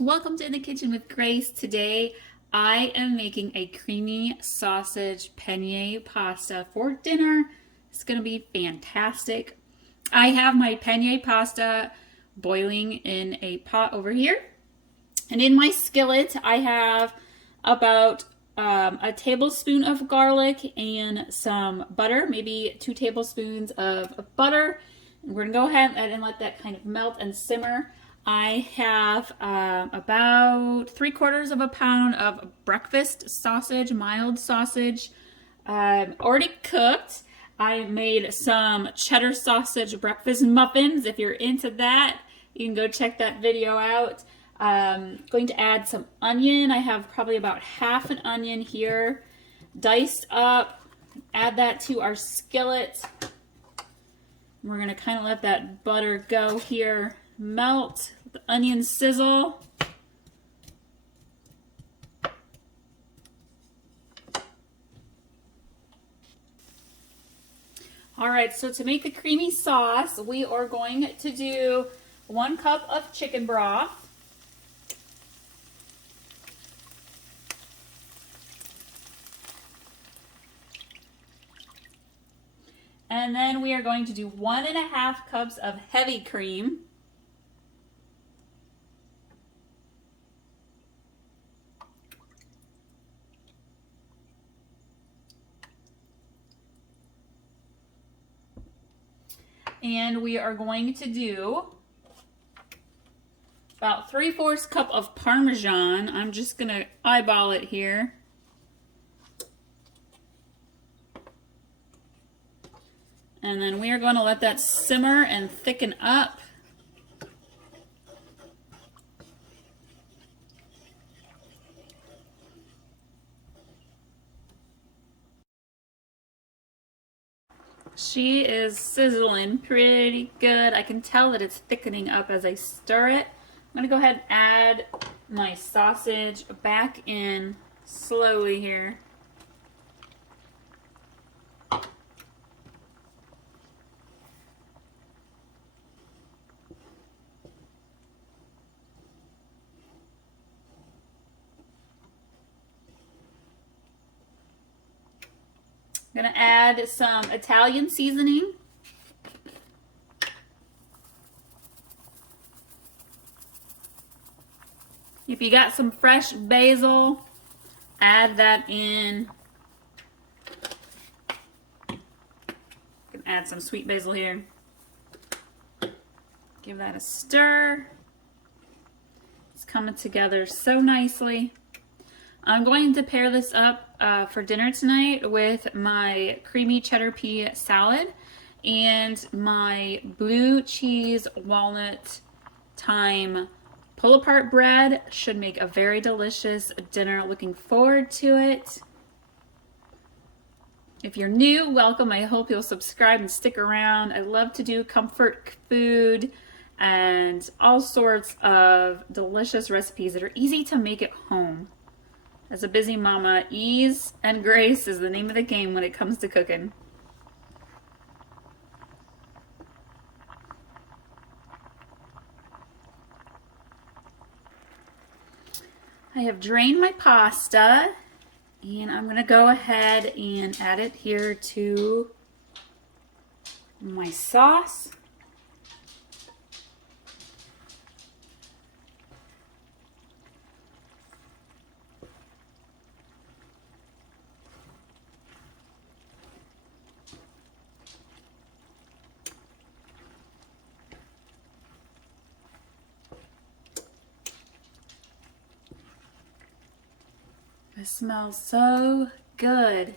Welcome to In the Kitchen with Grace. Today I am making a creamy sausage penne pasta for dinner. It's going to be fantastic. I have my penne pasta boiling in a pot over here. And in my skillet I have about a tablespoon of garlic and some butter, maybe 2 tablespoons of butter. And we're going to go ahead and let that kind of melt and simmer. I have about 3/4 of a pound of breakfast sausage, mild sausage, already cooked. I made some cheddar sausage breakfast muffins. If you're into that, you can go check that video out. Going to add some onion. I have probably about half an onion here, diced up. Add that to our skillet. We're going to kind of let that butter go here. Melt, the onion sizzle. All right, so to make the creamy sauce, we are going to do 1 cup of chicken broth. And then we are going to do 1.5 cups of heavy cream. And we are going to do about 3/4 cup of parmesan. I'm just going to eyeball it here. And then we are going to let that simmer and thicken up. She is sizzling pretty good. I can tell that it's thickening up as I stir it. I'm going to go ahead and add my sausage back in slowly here. I'm going to add some Italian seasoning. If you got some fresh basil, add that in. You can add some sweet basil here. Give that a stir. It's coming together so nicely. I'm going to pair this up for dinner tonight with my creamy cheddar pea salad and my blue cheese walnut thyme pull-apart bread. Should make a very delicious dinner. Looking forward to it. If you're new, welcome. I hope you'll subscribe and stick around. I love to do comfort food and all sorts of delicious recipes that are easy to make at home. As a busy mama, ease and grace is the name of the game when it comes to cooking. I have drained my pasta, and I'm going to go ahead and add it here to my sauce. It smells so good.